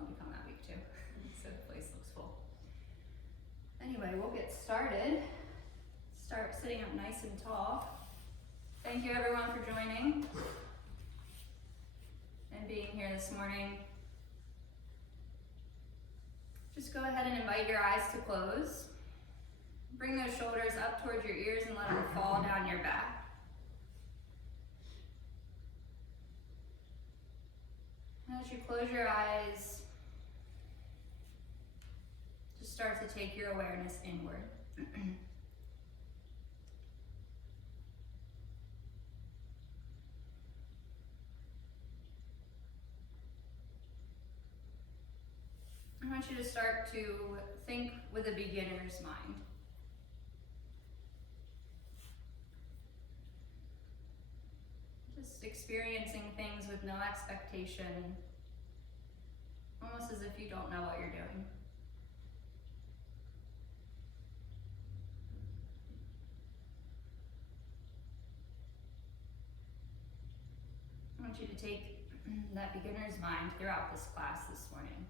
them to come that week too. So the place looks full. Anyway, we'll get started. Start sitting up nice and tall. Thank you everyone for joining and being here this morning. Just go ahead and invite your eyes to close. Bring those shoulders up towards your ears and let them fall down your back. And as you close your eyes, just start to take your awareness inward. I want you to start to think with a beginner's mind. Just experiencing things with no expectation, almost as if you don't know what you're doing. I want you to take that beginner's mind throughout this class this morning.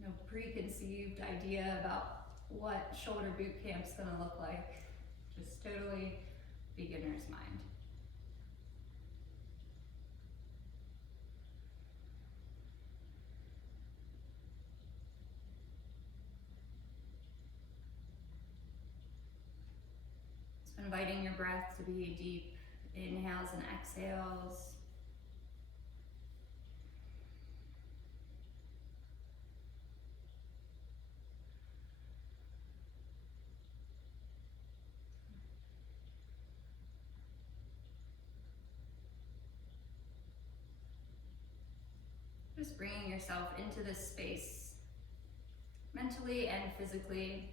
No preconceived idea about what shoulder boot camp's gonna look like. Just totally beginner's mind. So inviting your breath to be deep inhales and exhales. Just bringing yourself into this space, mentally and physically,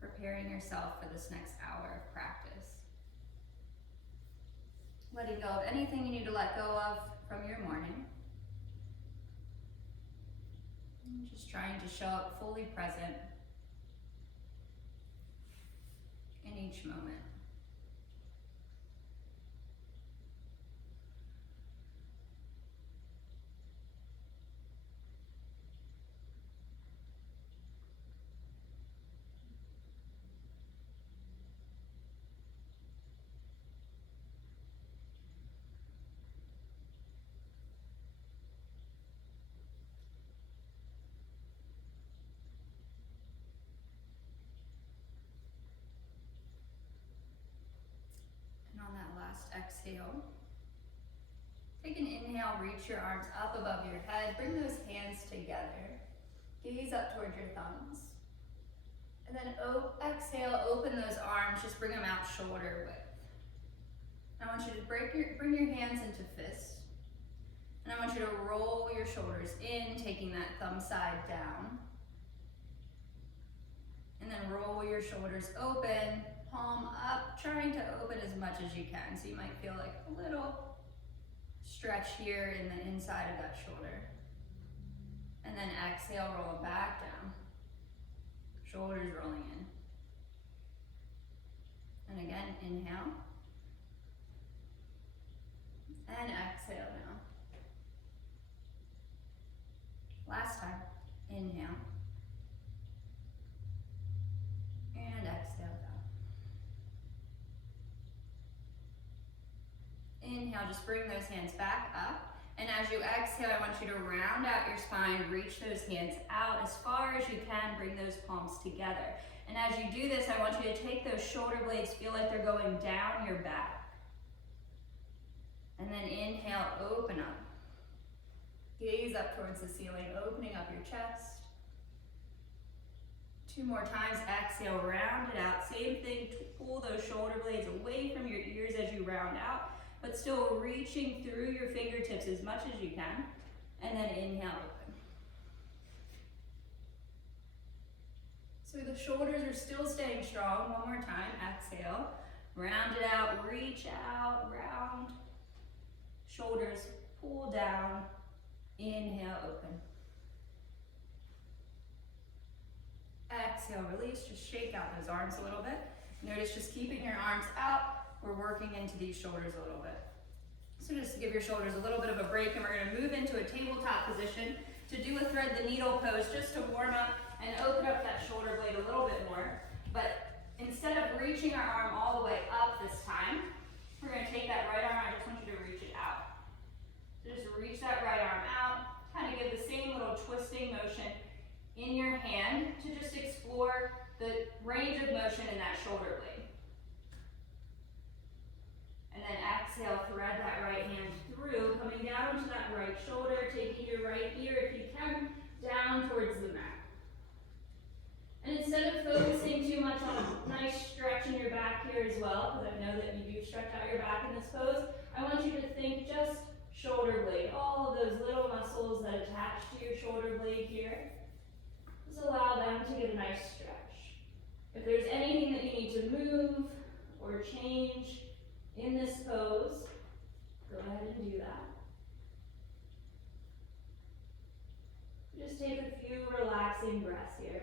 preparing yourself for this next hour of practice. Letting go of anything you need to let go of from your morning. And just trying to show up fully present in each moment. On that last exhale, take an inhale, reach your arms up above your head, bring those hands together, gaze up towards your thumbs, and then exhale, open those arms, just bring them out shoulder width. I want you to bring your hands into fists, and I want you to roll your shoulders in, taking that thumb side down, and then roll your shoulders open, palm up, trying to open as much as you can. So you might feel like a little stretch here in the inside of that shoulder. And then exhale, roll it back down. Shoulders rolling in. And again, inhale. And exhale now. Last time, inhale. And exhale down. Inhale, just bring those hands back up. And as you exhale, I want you to round out your spine, reach those hands out as far as you can, bring those palms together. And as you do this, I want you to take those shoulder blades, feel like they're going down your back. And then inhale, open up. Gaze up towards the ceiling, opening up your chest. 2 more times, exhale, round it out. Same thing, pull those shoulder blades away from your ears as you round out, but still reaching through your fingertips as much as you can. And then inhale, open. So the shoulders are still staying strong. One more time, exhale. Round it out, reach out, round. Shoulders pull down, inhale, open. Exhale, release, just shake out those arms a little bit. Notice just keeping your arms out, we're working into these shoulders a little bit. So just give your shoulders a little bit of a break, and we're going to move into a tabletop position to do a thread the needle pose just to warm up and open up that shoulder blade a little bit more. But instead of reaching our arm all the way up this time, we're going to take that right arm, I just want you to reach it out. So just reach that right arm out, kind of give the same little twisting motion in your hand to just explore the range of motion in that shoulder blade. And then exhale, thread that right hand through, coming down to that right shoulder, taking your right ear, if you can, down towards the mat. And instead of focusing too much on a nice stretch in your back here as well, because I know that you do stretch out your back in this pose, I want you to think just shoulder blade, all of those little muscles that attach to your shoulder blade here. Just allow them to get a nice stretch. If there's anything that you need to move or change in this pose, go ahead and do that. Just take a few relaxing breaths here.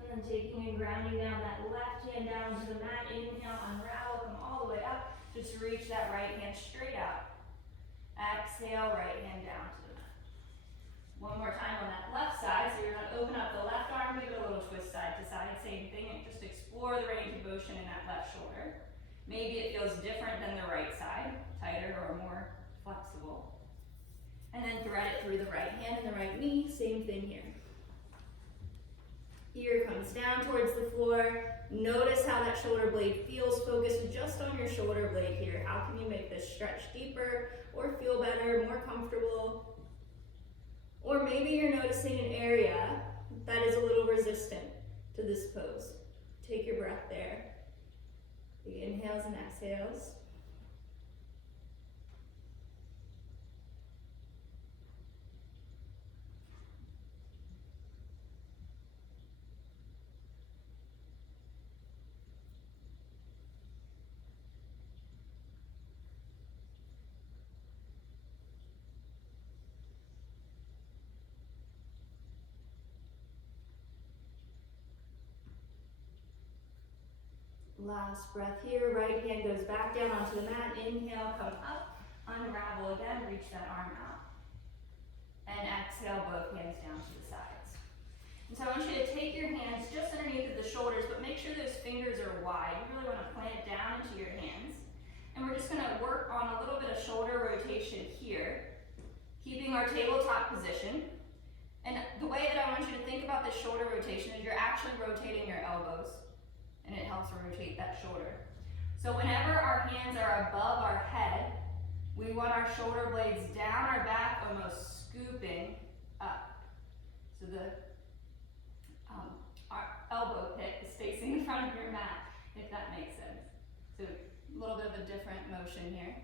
And then taking and grounding down that left hand down to the mat. Inhale, unravel, come all the way up. Just reach that right hand straight out. Exhale, right hand down to the mat. One more time on that left side. So you're going to open up the left arm, give it a little twist side to side. Same thing, and just explore the range of motion in that left shoulder. Maybe it feels different than the right side, tighter or more flexible. And then thread it through the right hand and the right knee. Same thing here. Ear comes down towards the floor. Notice how that shoulder blade feels. Focus just on your shoulder blade here. How can you make this stretch deeper or feel better, more comfortable? Or maybe you're noticing an area that is a little resistant to this pose. Take your breath there. Big inhales and exhales. Last breath here, right hand goes back down onto the mat. Inhale, come up, unravel again, reach that arm out. And exhale, both hands down to the sides. And so I want you to take your hands just underneath of the shoulders, but make sure those fingers are wide. You really want to plant it down into your hands. And we're just going to work on a little bit of shoulder rotation here, keeping our tabletop position. And the way that I want you to think about this shoulder rotation is you're actually rotating your elbows, and it helps rotate that shoulder. So whenever our hands are above our head, we want our shoulder blades down our back, almost scooping up. So our elbow pit is facing the front of your mat, if that makes sense. So a little bit of a different motion here.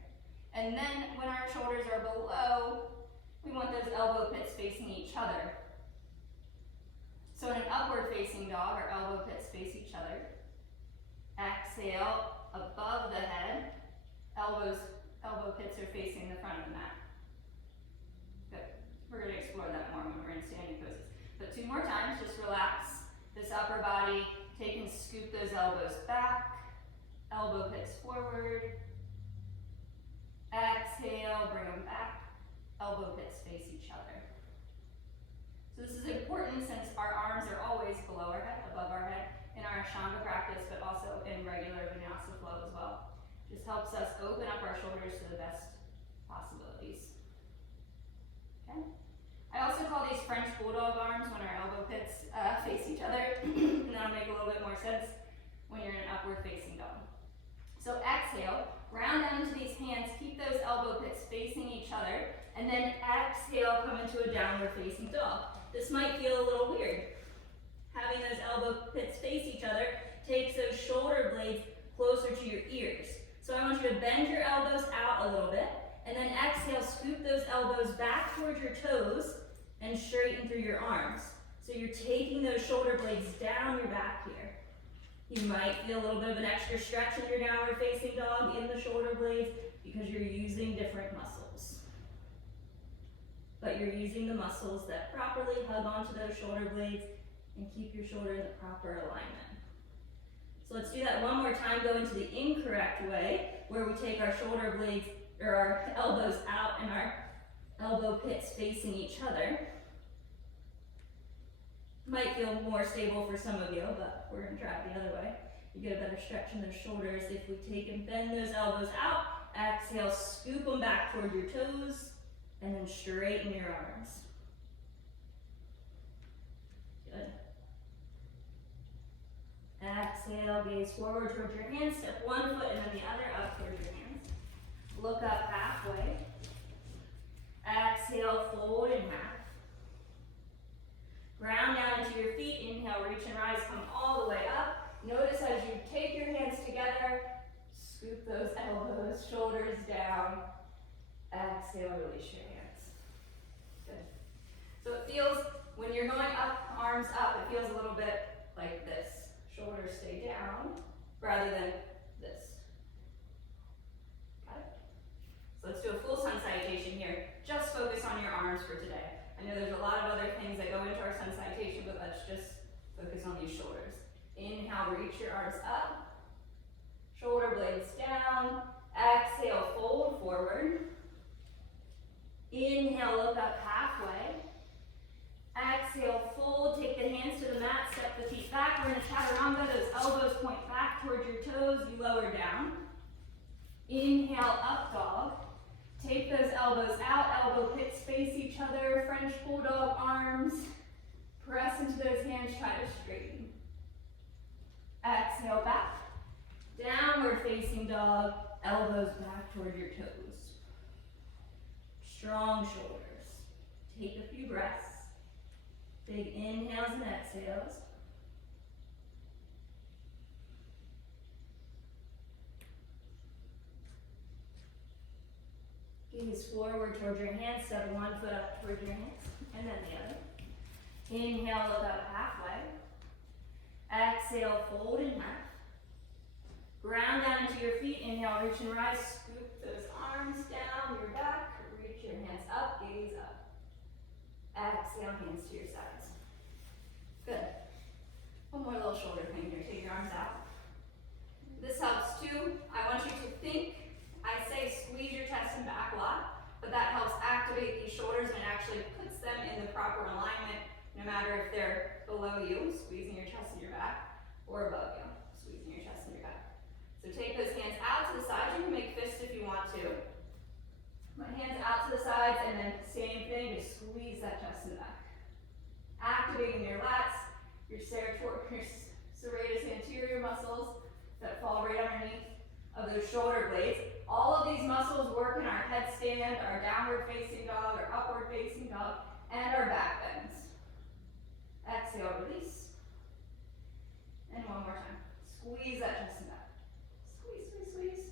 And then when our shoulders are below, we want those elbow pits facing each other. So in an upward facing dog, our elbow pits face each other. Exhale, above the head, elbow pits are facing the front of the mat. Good. We're going to explore that more when we're in standing poses. But two more times, just relax this upper body, take and scoop those elbows back, elbow pits forward. Exhale, bring them back, elbow pits face each other. So this is important since our arms are always below our head, above our head, in our Ashtanga practice, but also in regular vinyasa flow as well. Just helps us open up our shoulders to the best possibilities. Okay. I also call these French bulldog arms when our elbow pits face each other, and that'll make a little bit more sense when you're in an upward facing dog. So exhale, round down into these hands, keep those elbow pits facing each other, and then exhale, come into a downward facing dog. This might feel a little weird. Having those elbow pits face each other takes those shoulder blades closer to your ears. So I want you to bend your elbows out a little bit, and then exhale, scoop those elbows back towards your toes and straighten through your arms. So you're taking those shoulder blades down your back here. You might feel a little bit of an extra stretch in your downward facing dog in the shoulder blades because you're using different muscles. but you're using the muscles that properly hug onto those shoulder blades and keep your shoulder in the proper alignment. So let's do that one more time. Go into the incorrect way, where we take our shoulder blades, or our elbows out and our elbow pits facing each other. Might feel more stable for some of you, but we're gonna try it the other way. You get a better stretch in those shoulders. If we take and bend those elbows out, exhale, scoop them back toward your toes, and then straighten your arms. Good. Exhale, gaze forward towards your hands, step one foot and then the other up towards your hands. Look up halfway. Exhale, fold in half. Ground down into your feet, inhale, reach and rise, come all the way up. Notice as you take your hands together, scoop those elbows, shoulders down. Exhale, release your hands. Good. So it feels, when you're going up, arms up, it feels a little bit like this. Shoulders stay down, rather than this. Got it? So let's do a full sun salutation here. Just focus on your arms for today. I know there's a lot of other things that go into our sun salutation, but let's just focus on these shoulders. Inhale, reach your arms up. Shoulder blades down. Exhale, fold forward. Inhale, look up halfway. Exhale, fold, take the hands to the mat, step the feet back. We're in a chaturanga, those elbows point back towards your toes, you lower down. Inhale, up dog. Take those elbows out, elbow pits face each other, French bulldog arms. Press into those hands, try to straighten. Exhale, back. Downward facing dog, elbows back toward your toes. Strong shoulders. Take a few breaths. Big inhales and exhales. Gaze forward towards your hands, step one foot up towards your hands, and then the other. Inhale, look up halfway. Exhale, fold in half. Ground down into your feet, inhale, reach and rise, scoop those arms down your back, reach your hands up, gaze up. Exhale, hands to your sides. Good. One more little shoulder thing here. Take your arms out. This helps too. I want you to think, I say squeeze your chest and back a lot, but that helps activate these shoulders and it actually puts them in the proper alignment, no matter if they're below you, squeezing your chest and your back, or above you, squeezing your chest and your back. So take those hands out to the sides. You can make fists if you want to. My hands out to the sides, and then same thing, just squeeze that chest and back. Activating your lats, your serratus anterior muscles that fall right underneath of those shoulder blades. All of these muscles work in our headstand, our downward facing dog, our upward facing dog, and our back bends. Exhale, release. And one more time. Squeeze that chest and back. Squeeze, squeeze, squeeze.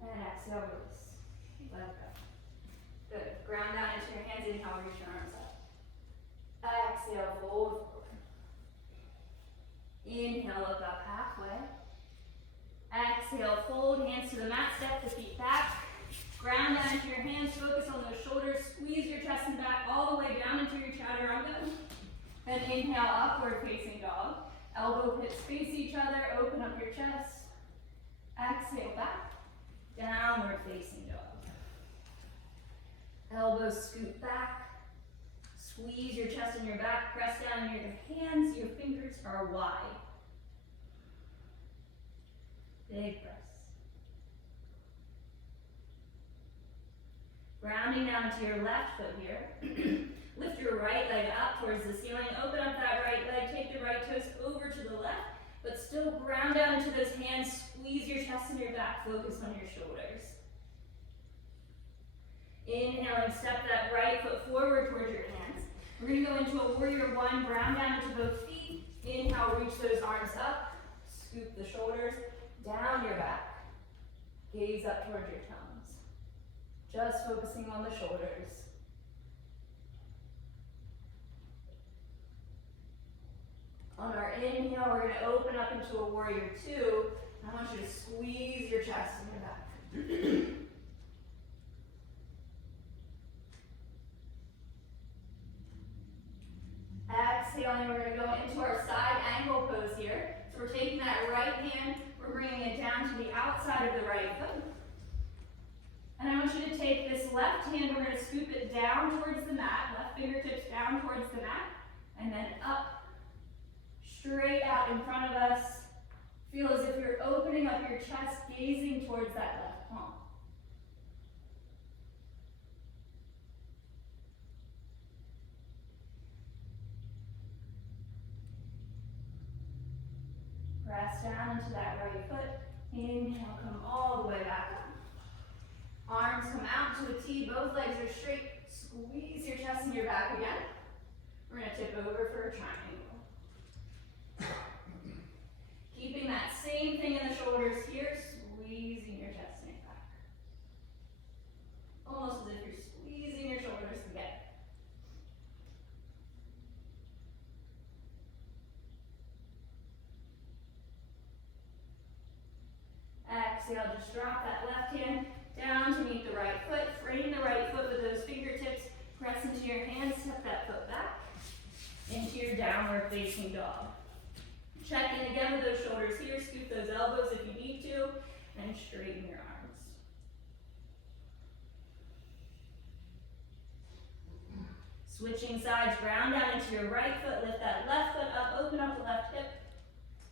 And exhale, release. Let go. Good. Ground down into your hands. Inhale, reach your arms up. Exhale, fold forward. Inhale, look up halfway. Exhale, fold, hands to the mat, step the feet back. Ground down into your hands, focus on those shoulders, squeeze your chest and back all the way down into your chaturanga. Then inhale, upward facing dog. Elbow pits face each other, open up your chest. Exhale, back. Downward facing dog. Elbows scoot back. Squeeze your chest and your back, press down into your hands, your fingers are wide. Big breaths. Grounding down to your left foot here. Lift your right leg up towards the ceiling. Open up that right leg. Take the right toes over to the left, but still ground down into those hands. Squeeze your chest and your back. Focus on your shoulders. Inhaling, step that right foot forward towards your hands. We're going to go into a warrior one. Ground down into both feet. Inhale, reach those arms up. Scoop the shoulders down your back. Gaze up towards your thumbs. Just focusing on the shoulders. On our inhale, we're going to open up into a warrior two. I want you to squeeze your chest and your back. exhaling, we're gonna go into our side angle pose here. So we're taking that right hand, we're bringing it down to the outside of the right foot. And I want you to take this left hand, we're gonna scoop it down towards the mat, left fingertips down towards the mat, and then up, straight out in front of us. Feel as if you're opening up your chest, gazing towards that left palm. Press down into that right foot. Inhale, come all the way back up. Arms come out to a T, both legs are straight. Squeeze your chest and your back again. We're gonna tip over for a triangle. Keeping that same thing in the shoulders here, squeezing your chest and your back. Almost as if you're squeezing your shoulders together. Exhale, just drop that left hand down to meet the right foot. Frame the right foot with those fingertips. Press into your hands, step that foot back into your downward facing dog. Check in again with those shoulders here. Scoop those elbows if you need to, and straighten your arms. Switching sides, ground down into your right foot. Lift that left foot up, open up the left hip.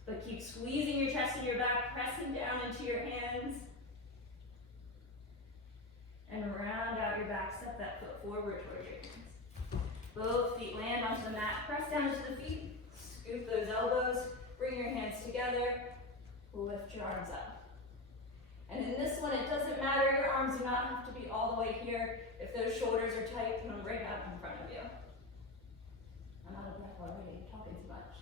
But keep squeezing your chest and your back, pressing down into your hands. And round out your back, step that foot forward towards your hands. Both feet land onto the mat, press down into the feet, scoop those elbows, bring your hands together, lift your arms up. And in this one, it doesn't matter, your arms do not have to be all the way here. If those shoulders are tight, come right up in front of you. I'm out of breath already, I'm talking too much.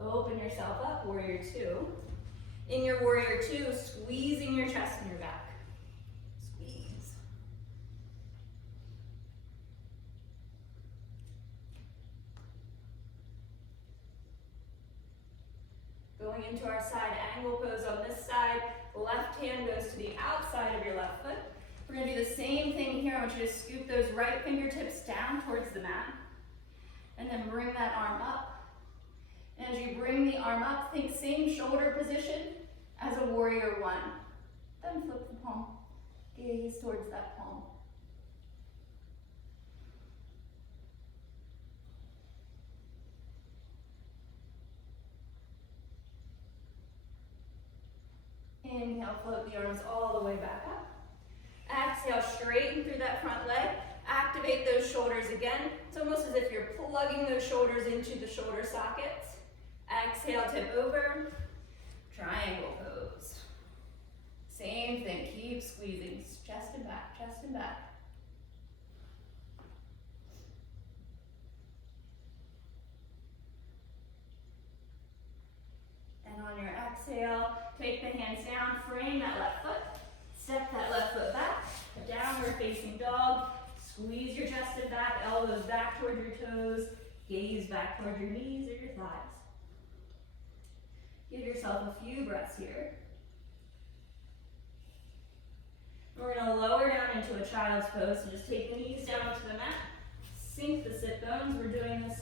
Open yourself up, warrior two. In your warrior two, squeezing your chest and your back. Squeeze. Going into our side angle pose on this side, the left hand goes to the outside of your left foot. We're gonna do the same thing here. I want you to scoop those right fingertips down towards the mat, and then bring that arm up. And as you bring the arm up, think same shoulder position as a warrior one. Then flip the palm, gaze towards that palm. Inhale, float the arms all the way back up. Exhale, straighten through that front leg. Activate those shoulders again. It's almost as if you're plugging those shoulders into the shoulder sockets. Exhale, tip over, triangle pose. Same thing, keep squeezing, chest and back, chest and back. And on your exhale, take the hands down, frame that left foot, step that left foot back, a downward facing dog, squeeze your chest and back, elbows back toward your toes, gaze back toward your knees or your thighs. Give yourself a few breaths here. We're going to lower down into a child's pose, so just take the knees down onto the mat, sink the sit bones. We're doing this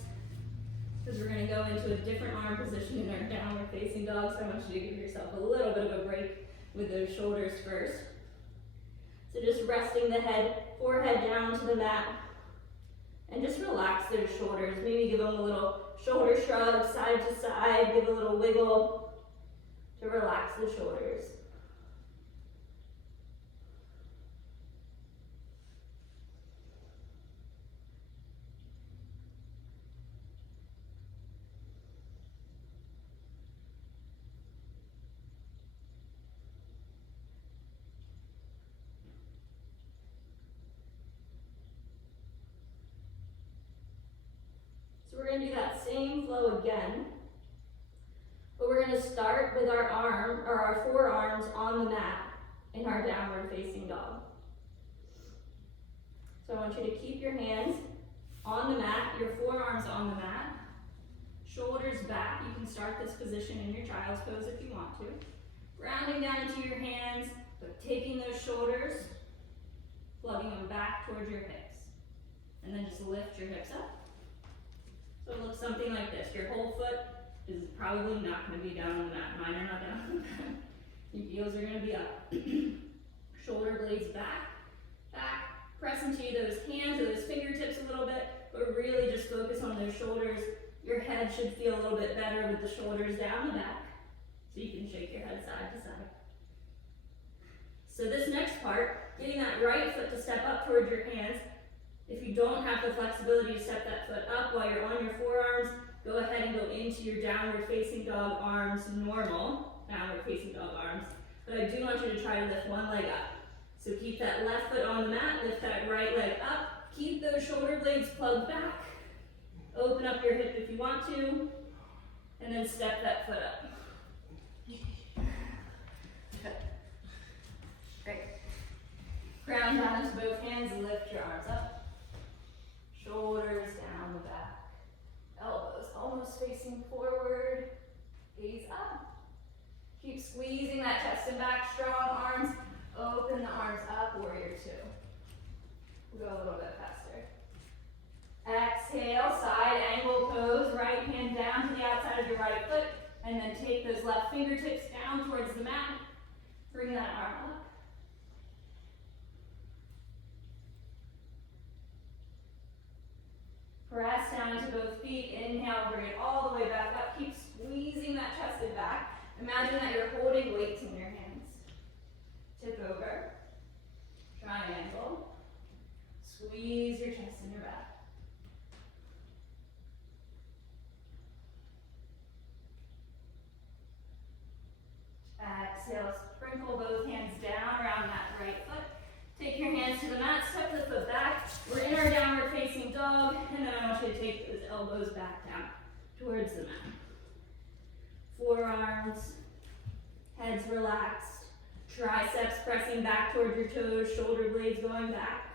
because we're going to go into a different arm position in our downward facing dog, so I want you to give yourself a little bit of a break with those shoulders first. So just resting the head, forehead down to the mat, and just relax those shoulders. Maybe give them a little shoulder shrug, side to side, give a little wiggle to relax the shoulders. So we're going to do that same flow again, but we're going to start with our our forearms on the mat in our downward facing dog. So I want you to keep your hands on the mat, your forearms on the mat, shoulders back. You can start this position in your child's pose if you want to. Grounding down into your hands, but taking those shoulders, plugging them back towards your hips. and then just lift your hips up. So it looks something like this. Your whole foot is probably not going to be down on the mat. Mine are not down on the mat. Your heels are going to be up. Shoulder blades back, back. Press into those hands or those fingertips a little bit, but really just focus on those shoulders. Your head should feel a little bit better with the shoulders down the back, so you can shake your head side to side. So this next part, getting that right foot to step up towards your hands. If you don't have the flexibility to step that foot up while you're on your forearms, go ahead and go into your downward facing dog arms, normal downward facing dog arms. But I do want you to try to lift one leg up. So keep that left foot on the mat, lift that right leg up, keep those shoulder blades plugged back, open up your hip if you want to, and then step that foot up. Great. Ground down into both hands, lift your arms up, shoulders down the back, elbows almost facing forward, gaze up. Keep squeezing that chest and back, strong arms. Open the arms up, warrior two. We'll go a little bit faster. Exhale, side angle pose, right hand down to the outside of your right foot, and then take those left fingertips down towards the mat. Bring that arm up. Press down into both feet, inhale, bring it all the way back up. Keep squeezing that chest and back. Imagine that you're holding weights in your hands. Tip over, triangle, squeeze your chest and your back. Exhale, sprinkle both hands down around that right foot. Take your hands to the mat, step the foot back. We're in our downward facing dog, and then I want you to take those elbows back down towards the mat. Forearms, heads relaxed. Triceps pressing back toward your toes, shoulder blades going back.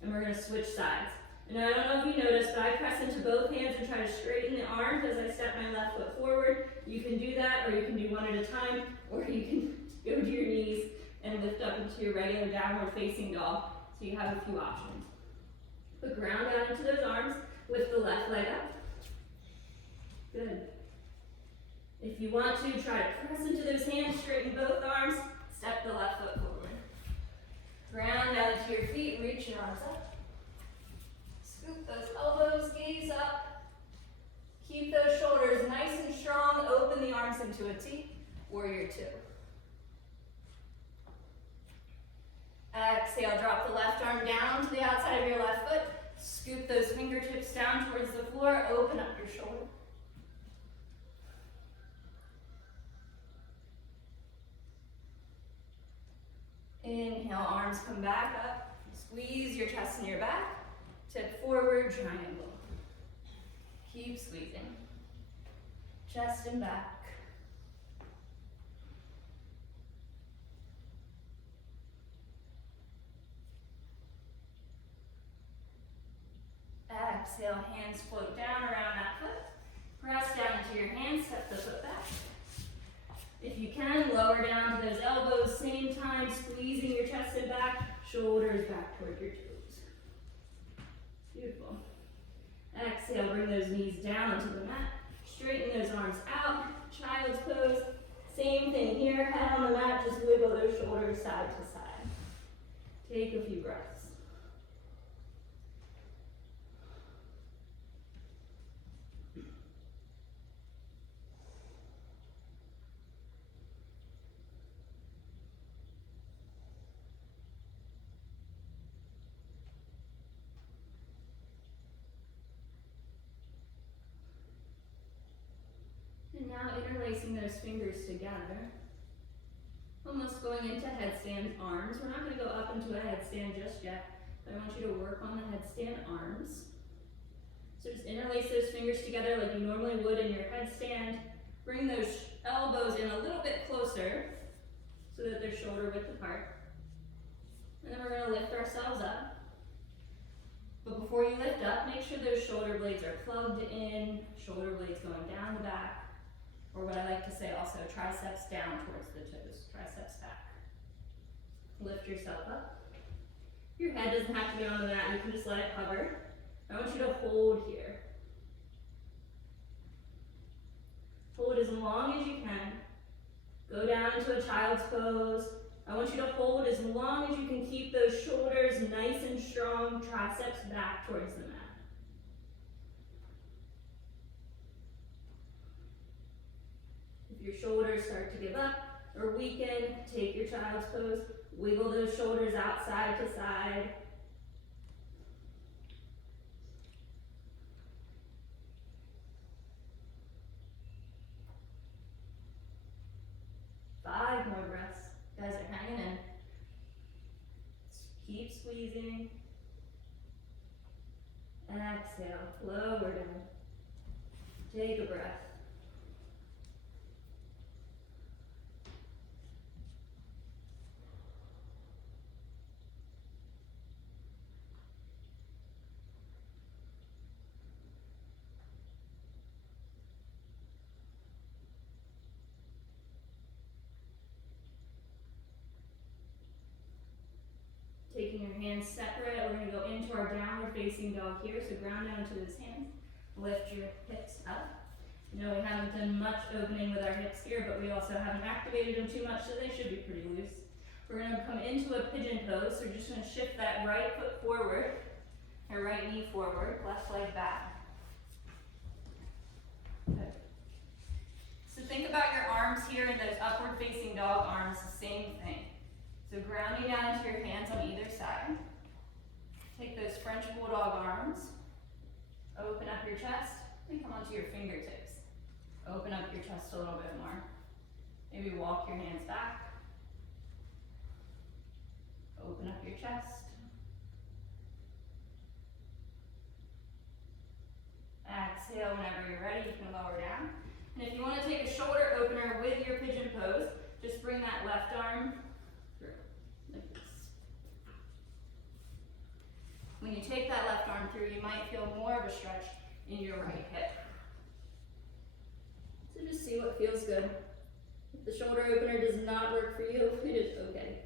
And we're going to switch sides. And I don't know if you noticed, but I press into both hands and try to straighten the arms as I step my left foot forward. You can do that, or you can do one at a time, or you can go to your knees and lift up into your regular downward facing dog. So you have a few options. Put ground down into those arms, lift the left leg up. Good. If you want to, try to press into those hands, straighten both arms, step the left foot forward. Ground down into your feet, reach your arms up. Scoop those elbows, gaze up. Keep those shoulders nice and strong, open the arms into a T, warrior two. Exhale, drop the left arm down to the outside of your left foot. Scoop those fingertips down towards the floor, open up your shoulder. Inhale, arms come back up. Squeeze your chest and your back. Tip forward, triangle. Keep squeezing. Chest and back. Exhale, hands float down around that foot. Press down into your hands, step the foot back. If you can, lower down to those elbows, same time, squeezing your chest and back, shoulders back toward your toes. Beautiful. Exhale, bring those knees down onto the mat. Straighten those arms out, child's pose. Same thing here, head on the mat, just wiggle those shoulders side to side. Take a few breaths. And now interlacing those fingers together, almost going into headstand arms. We're not going to go up into a headstand just yet, but I want you to work on the headstand arms. So just interlace those fingers together like you normally would in your headstand. Bring those elbows in a little bit closer so that they're shoulder width apart. And then we're going to lift ourselves up. But before you lift up, make sure those shoulder blades are plugged in, shoulder blades going down the back. Or what I like to say also, triceps down towards the toes, triceps back. Lift yourself up. Your head doesn't have to be on the mat, you can just let it hover. I want you to hold here. Hold as long as you can. Go down into a child's pose. I want you to hold as long as you can. Keep those shoulders nice and strong, triceps back towards the mat. If your shoulders start to give up or weaken, take your child's pose. Wiggle those shoulders out side to side. Five more breaths. You guys are hanging in. Keep squeezing. Exhale, lower down. Take a breath. Taking your hands separate, we're going to go into our downward facing dog here. So ground down to those hands. Lift your hips up. You know we haven't done much opening with our hips here, but we also haven't activated them too much, so they should be pretty loose. We're going to come into a pigeon pose, so we're just going to shift that right foot forward, our right knee forward, left leg back. Good. So think about your arms here and those upward facing dog arms, the same thing. So grounding down into your hands on either side. Take those French bulldog arms, open up your chest, and come onto your fingertips. Open up your chest a little bit more. Maybe walk your hands back. Open up your chest. Exhale whenever you're ready, you can lower down. And if you want to take a shoulder opener with your pigeon pose, just bring that left arm through, like this. When you take that left arm through, you might feel more of a stretch in your right hip. So just see what feels good. If the shoulder opener does not work for you, it is okay.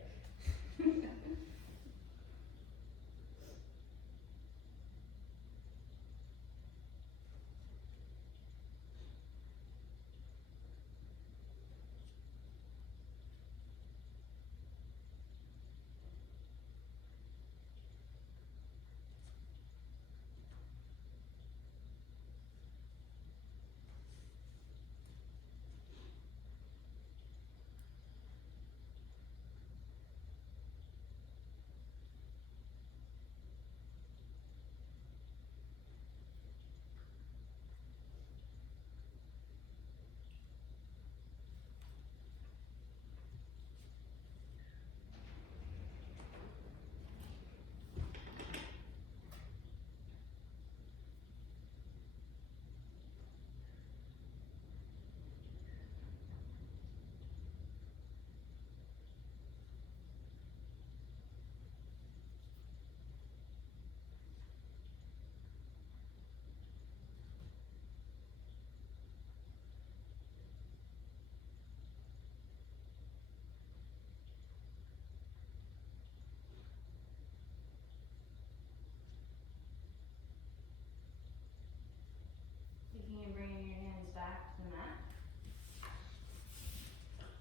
Taking and bringing your hands back to the mat.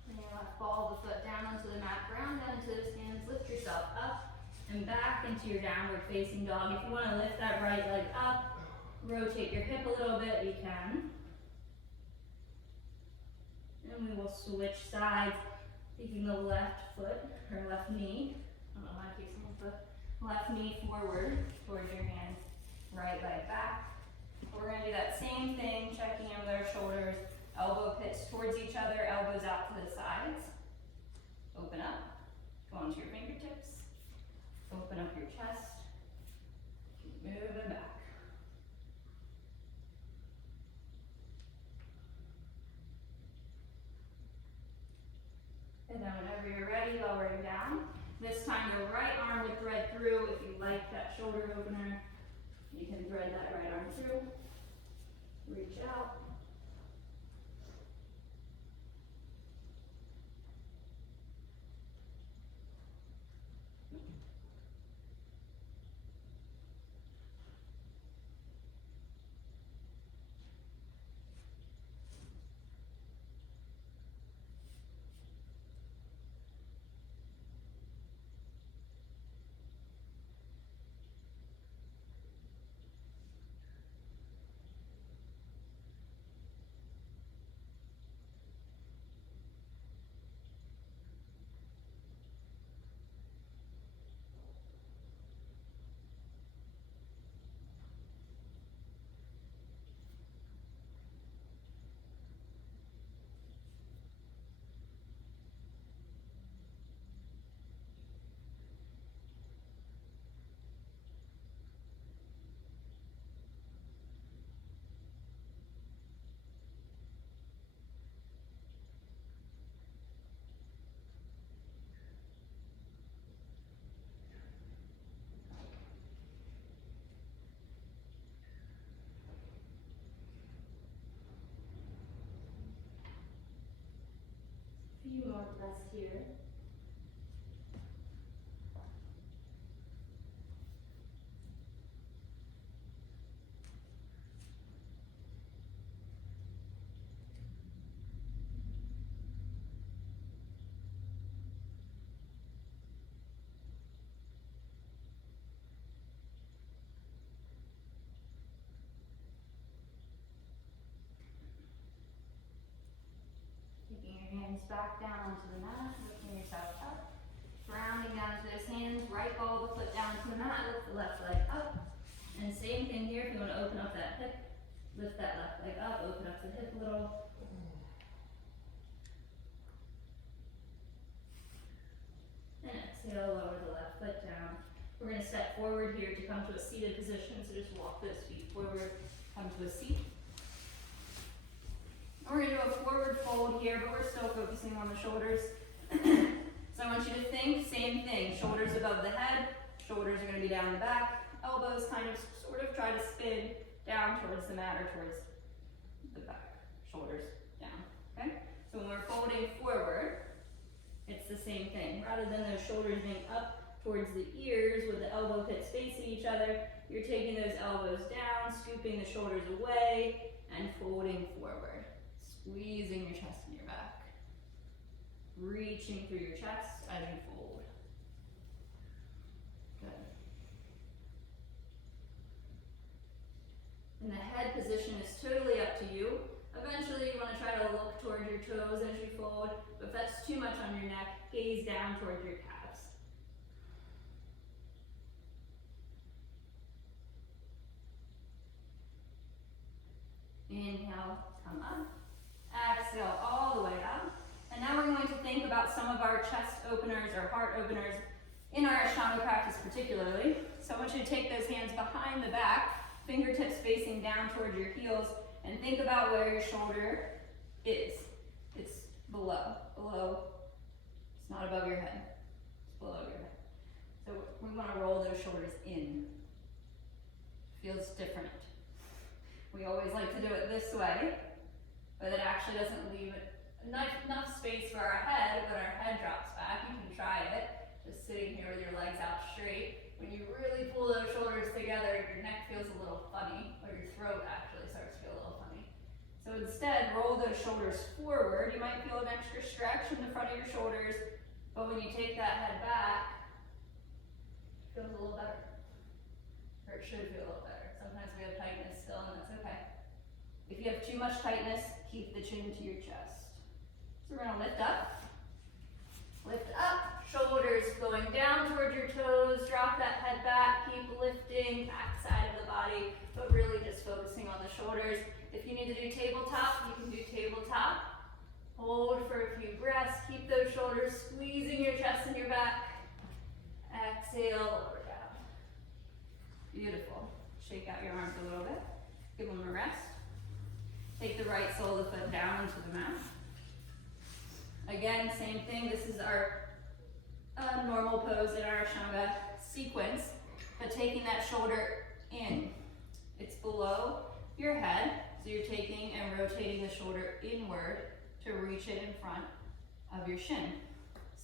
And your left ball the foot down onto the mat, ground down into those hands, lift yourself up and back into your downward facing dog. If you want to lift that right leg up, rotate your hip a little bit, you can. And we will switch sides, taking the left foot, or left knee, I don't know how to take someone's foot, left knee forward towards your hands, right leg back. We're going to do that same thing, checking in with our shoulders, elbow pits towards each other, elbows out to the sides. Open up, go onto your fingertips, open up your chest, keep moving back. And then whenever you're ready, lowering down. This time the right arm would thread through. If you like that shoulder opener, you can thread that right arm through. Reach out. rest here. Taking your hands back down onto the mat, lifting yourself up, grounding down to those hands, right ball of the foot down to the mat, lift the left leg up. And same thing here, if you want to open up that hip, lift that left leg up, open up the hip a little. And exhale, lower the left foot down. We're going to step forward here to come to a seated position, so just walk those feet forward, come to a seat. We're going to do a forward fold here, but we're still focusing on the shoulders. So I want you to think, same thing, shoulders above the head, shoulders are going to be down the back, elbows kind of sort of try to spin down towards the mat or towards the back, shoulders down, okay? So when we're folding forward, it's the same thing. Rather than those shoulders being up towards the ears with the elbow pits facing each other, you're taking those elbows down, scooping the shoulders away, and folding forward. Squeezing your chest and your back. Reaching through your chest as you fold. Good. And the head position is totally up to you. Eventually you want to try to look toward your toes as you fold, but if that's too much on your neck, gaze down toward your calves. Inhale, come up. Exhale all the way up. And now we're going to think about some of our chest openers or heart openers in our Ashtanga practice particularly. So I want you to take those hands behind the back, fingertips facing down towards your heels, and think about where your shoulder is. It's below, it's not above your head, it's below your head. So we want to roll those shoulders in. Feels different. We always like to do it this way, but it actually doesn't leave enough space for our head when our head drops back. You can try it, just sitting here with your legs out straight. When you really pull those shoulders together, your neck feels a little funny, or your throat actually starts to feel a little funny. So instead, roll those shoulders forward. You might feel an extra stretch in the front of your shoulders, but when you take that head back, it feels a little better. Or it should feel a little better. Sometimes we have tightness still, and that's okay. If you have too much tightness, keep the chin to your chest. So we're gonna lift up, shoulders going down toward your toes, drop that head back, keep lifting, back side of the body, but really just focusing on the shoulders. If you need to do tabletop, you can do tabletop. Hold for a few breaths, keep those shoulders squeezing your chest and your back. Exhale, lower down. Beautiful. Shake out your arms a little bit, give them a rest. Take the right sole of the foot down into the mat. Again, same thing, this is our normal pose in our Ashtanga sequence, but taking that shoulder in. It's below your head, so you're taking and rotating the shoulder inward to reach it in front of your shin.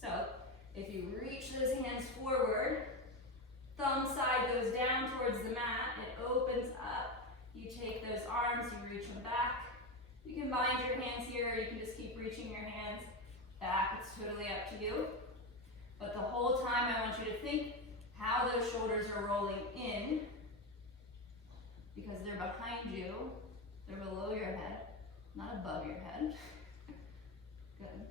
So, if you reach those hands forward, thumb side goes down towards the mat, it opens up, you take those arms, you reach them back. You can bind your hands here, or you can just keep reaching your hands back, it's totally up to you. But the whole time I want you to think how those shoulders are rolling in, because they're behind you, they're below your head, not above your head. Good.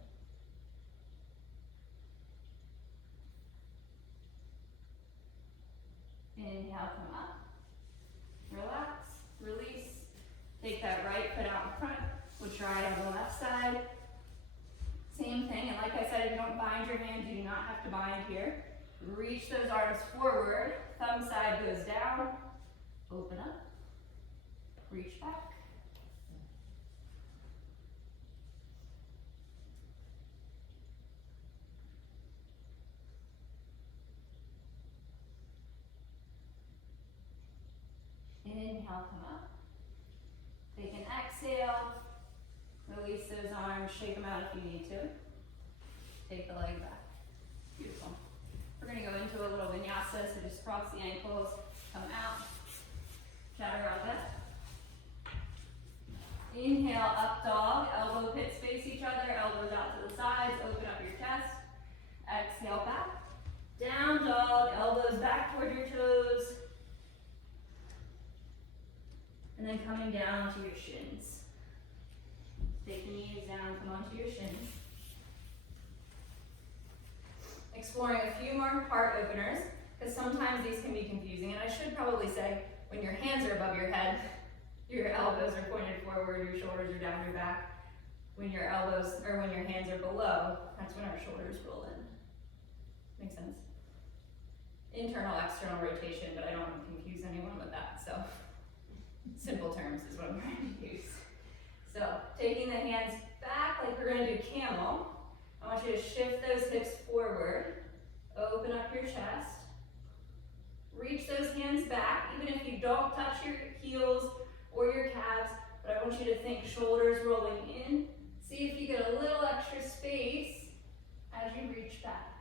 Inhale, come up, relax, release, take that right foot out in front, we'll try it on the left side. Same thing, and like I said, if you don't bind your hands, you do not have to bind here. Reach those arms forward, thumb side goes down, open up, reach back. Inhale, come up. Take an exhale. Release those arms, shake them out if you need to. take the leg back. Beautiful. We're gonna go into a little vinyasa, so just cross the ankles, come out, chaturanga. Inhale, up dog, elbow pits face each other, elbows out to the sides, open up your chest. Exhale back. Down dog, elbows back toward your toes. And then coming down to your shins. Take the knees down, come onto your shins. Exploring a few more heart openers, because sometimes these can be confusing. And I should probably say, when your hands are above your head, your elbows are pointed forward, your shoulders are down your back. When your elbows, or when your hands are below, that's when our shoulders roll in. Make sense? Internal, external rotation, but I don't want to confuse anyone with that, so simple terms is what I'm trying to use. So, taking the hands back like we're going to do camel. I want you to shift those hips forward, open up your chest, reach those hands back, even if you don't touch your heels or your calves, but I want you to think shoulders rolling in. See if you get a little extra space as you reach back.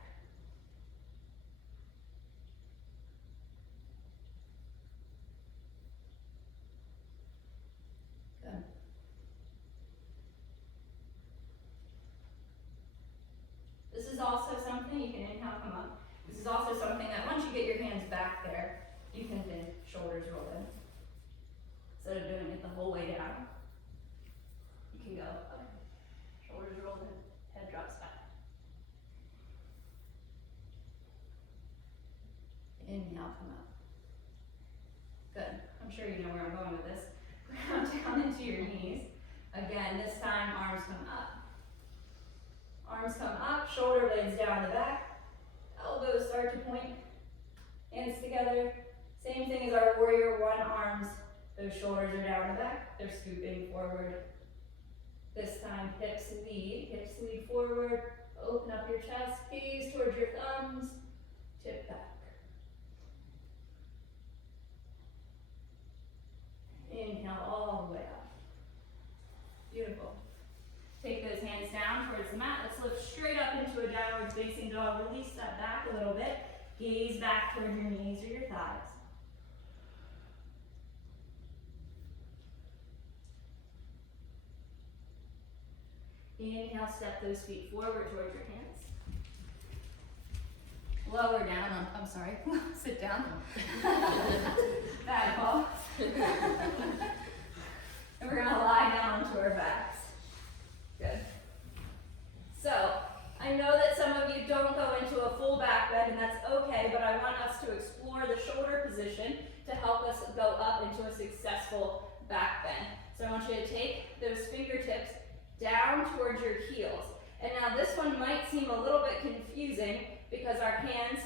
Good. This is also something, you can inhale, come up. This is also something that once you get your hands back there, you can then shoulders roll in. Instead of doing it the whole way down, you can go, okay, shoulders roll in, head drops back. Inhale, come up. Good, I'm sure you know where I'm going with this. Ground down into your knees. Again, this time arms come up. Arms come up, shoulder blades down the back. Elbows start to point, hands together. Same thing as our warrior one arms. Those shoulders are down the back, they're scooping forward. This time, hips lead forward, open up your chest, gaze towards your thumbs, tip back. Inhale all the way up. Beautiful. Take those hands down towards the mat. Let's lift straight up into a downward facing dog. Release that back a little bit. Gaze back toward your knees or your thighs. Inhale, step those feet forward towards your hands. Lower down, I'm sorry, sit down. Bad ball. And we're gonna lie down onto our backs. Good. So, I know that some of you don't go into a full back bend, and that's okay, but I want us to explore the shoulder position to help us go up into a successful back bend. So I want you to take those fingertips down towards your heels. And now this one might seem a little bit confusing because our hands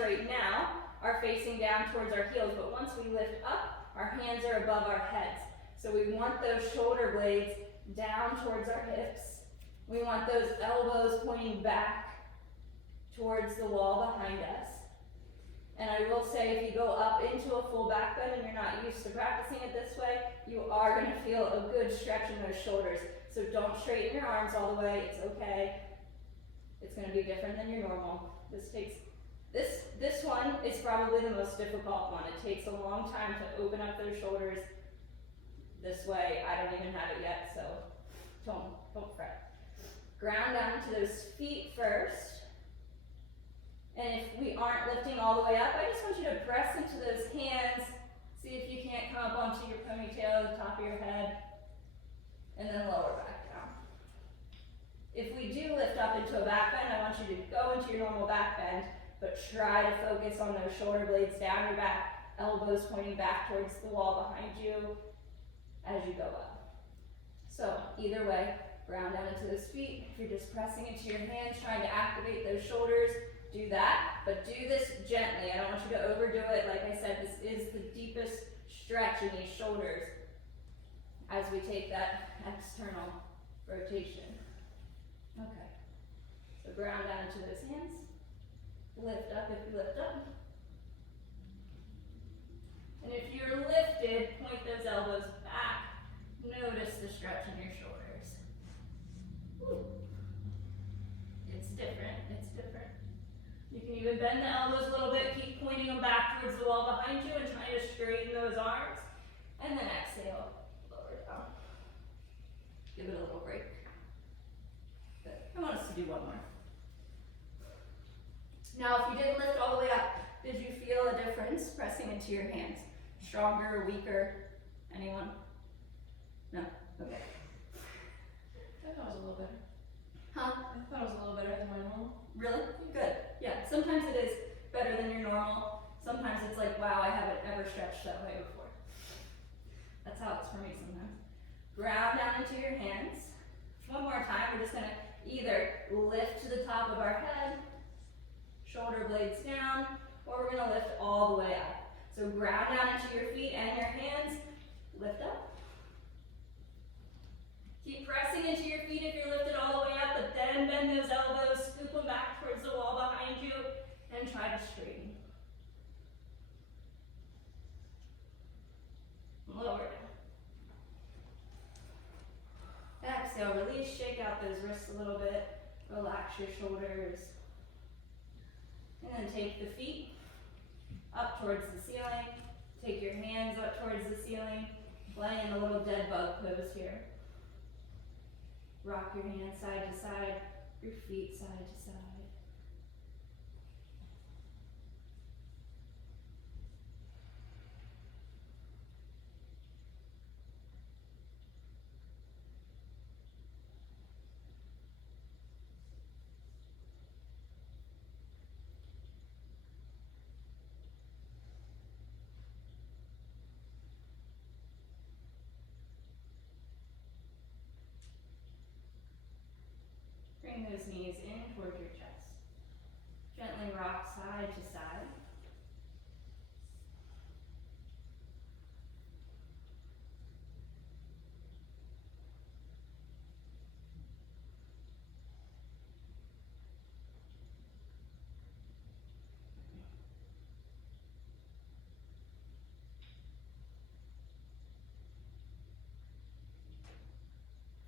right now are facing down towards our heels, but once we lift up, our hands are above our heads. So we want those shoulder blades down towards our hips. We want those elbows pointing back towards the wall behind us. And I will say, if you go up into a full back bend and you're not used to practicing it this way, you are going to feel a good stretch in those shoulders. So don't straighten your arms all the way, it's okay. It's going to be different than your normal. This one is probably the most difficult one. It takes a long time to open up those shoulders this way. I don't even have it yet, so don't fret. Ground down to those feet first. And if we aren't lifting all the way up, I just want you to press into those hands. See if you can't come up onto your ponytail, the top of your head, and then lower back down. If we do lift up into a back bend, I want you to go into your normal back bend, but try to focus on those shoulder blades down your back, elbows pointing back towards the wall behind you as you go up. So either way, ground down into those feet. If you're just pressing into your hands, trying to activate those shoulders, do that, but do this gently. I don't want you to overdo it. Like I said, this is the deepest stretch in these shoulders as we take that external rotation. Okay, so ground down into those hands. Lift up if you lift up. And if you're lifted, point those elbows back. Notice the stretch in your shoulders. Woo. Even bend the elbows a little bit, keep pointing them back towards the wall behind you and trying to straighten those arms. And then exhale, lower down. Give it a little break. Good. I want us to do one more. Now, if you didn't lift all the way up, did you feel a difference pressing into your hands? Stronger, weaker? Anyone? No? Okay. I thought it was a little better. Huh? I thought it was a little better than my normal. Really? Good. Yeah, sometimes it is better than your normal. Sometimes it's like, wow, I haven't ever stretched that way before. That's how it's for me sometimes. Ground down into your hands. One more time, we're just gonna either lift to the top of our head, shoulder blades down, or we're gonna lift all the way up. So ground down into your feet and your hands, lift up. Keep pressing into your feet if you're lifted all the way up, but then bend those elbows, scoop them back towards the wall behind you, and try to straighten. Lower down. Exhale, release, shake out those wrists a little bit, relax your shoulders. And then take the feet up towards the ceiling, take your hands up towards the ceiling, lay in a little dead bug pose here. Rock your hands side to side, your feet side to side. Bring those knees in toward your chest. Gently rock side to side.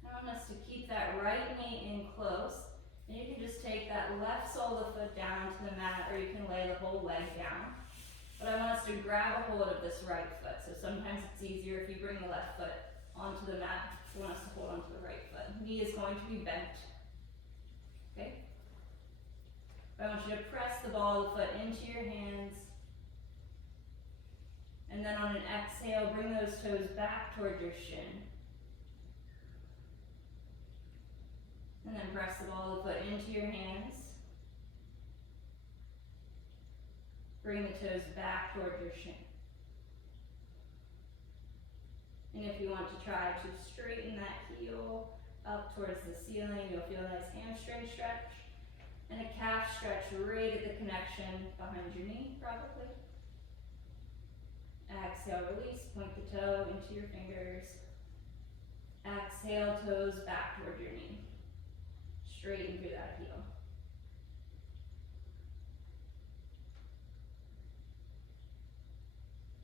I want us to keep that right knee in close. And you can just take that left sole of the foot down to the mat, or you can lay the whole leg down. But I want us to grab a hold of this right foot. So sometimes it's easier if you bring the left foot onto the mat. I want us to hold onto the right foot. Knee is going to be bent. Okay? I want you to press the ball of the foot into your hands. And then on an exhale, bring those toes back toward your shin. And then press the ball of the foot into your hands. Bring the toes back toward your shin. And if you want to try to straighten that heel up towards the ceiling, you'll feel a nice hamstring stretch and a calf stretch right at the connection behind your knee, probably. Exhale, release, point the toe into your fingers. Exhale, toes back toward your knee. Straighten through that heel.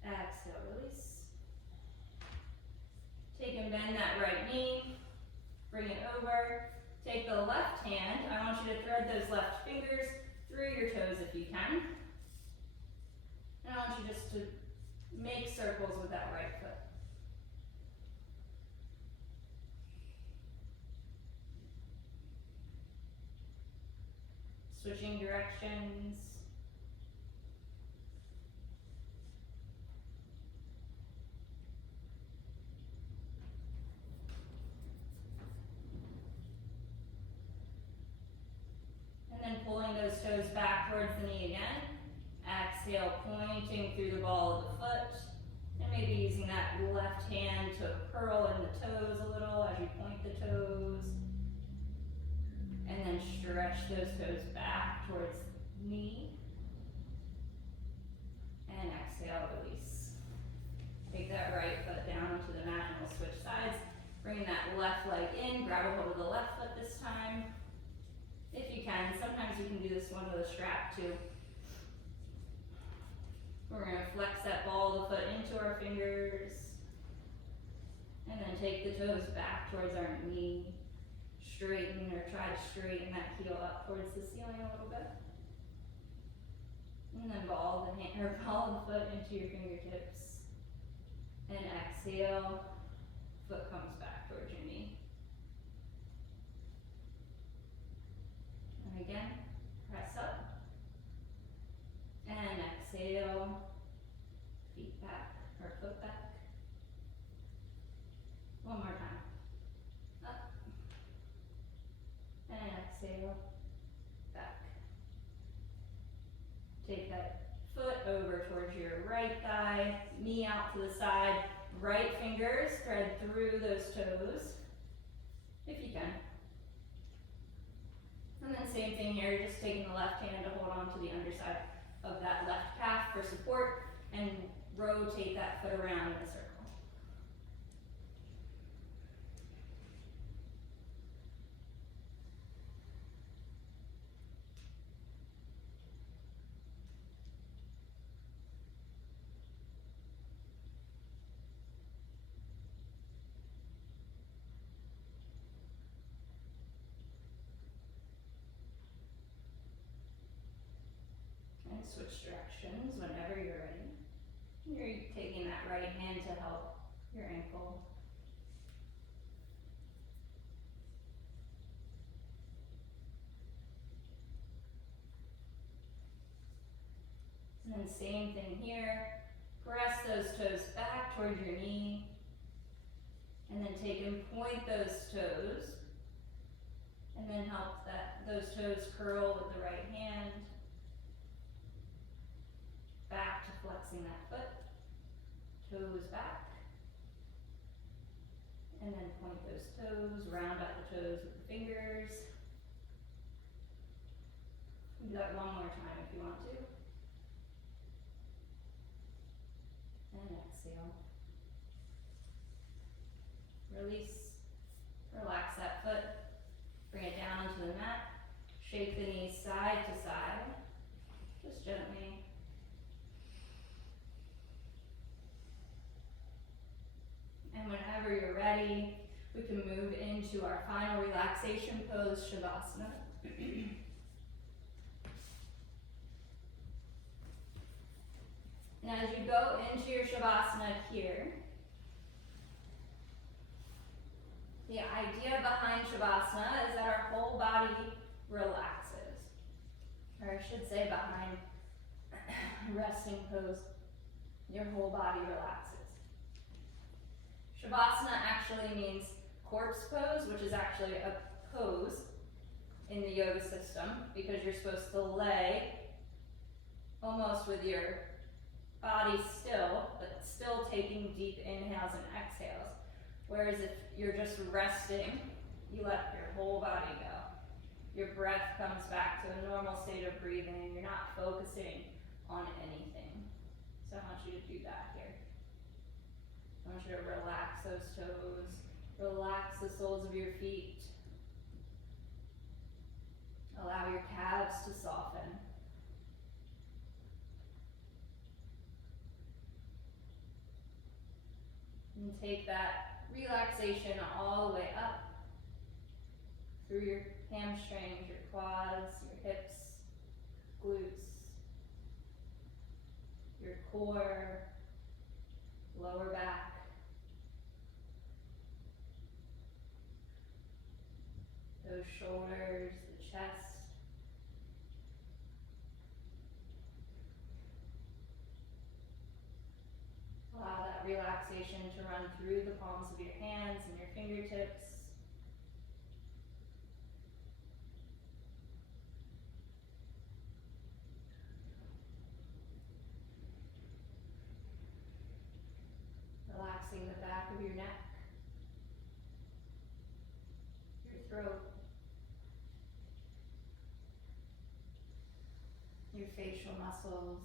Exhale, release. Take and bend that right knee. Bring it over. Take the left hand. I want you to thread those left fingers through your toes if you can. And I want you just to make circles with that right foot. Switching directions. And then pulling those toes back towards the knee again. Exhale, pointing through the ball of the foot. And maybe using that left hand to curl in the toes a little as you point the toes. And then stretch those toes back towards knee. And exhale, release. Take that right foot down onto the mat and we'll switch sides. Bringing that left leg in, grab a hold of the left foot this time. If you can, sometimes you can do this one with a strap too. We're going to flex that ball of the foot into our fingers. And then take the toes back towards our knee. Straighten or try to straighten that heel up towards the ceiling a little bit. And then ball the hand, or ball the foot into your fingertips. And exhale, foot comes back towards your knee. And again, press up. And exhale, feet back, or foot back. One more time. Up. And exhale, back. Take that foot over towards your right thigh, knee out to the side, right fingers thread through those toes, if you can. And then same thing here, just taking the left hand to hold on to the underside of that left calf for support, and rotate that foot around in a circle. And switch directions whenever you're ready. You're taking that right hand to help your ankle. And then same thing here. Press those toes back towards your knee. And then take and point those toes. And then help those toes curl with the right hand. Back to flexing that foot. Toes back. And then point those toes, round out the toes with the fingers. Do that one more time if you want to. And exhale. Release. Relax that foot. Bring it down onto the mat. Shake the knees side to side. Just gently. And whenever you're ready, we can move into our final relaxation pose, Shavasana. And as you go into your Shavasana here, the idea behind Shavasana is that our whole body relaxes. Or I should say behind resting pose, your whole body relaxes. Shavasana actually means corpse pose, which is actually a pose in the yoga system, because you're supposed to lay almost with your body still, but still taking deep inhales and exhales. Whereas if you're just resting, you let your whole body go. Your breath comes back to a normal state of breathing. You're not focusing on anything. So I want you to do that here. I want you to relax those toes, relax the soles of your feet. Allow your calves to soften. And take that relaxation all the way up through your hamstrings, your quads, your hips, glutes, your core, lower back. Those shoulders, the chest. Allow that relaxation to run through the palms of your hands and your fingertips. Relaxing the back of your neck, your throat, your facial muscles.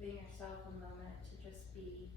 Giving yourself a moment to just be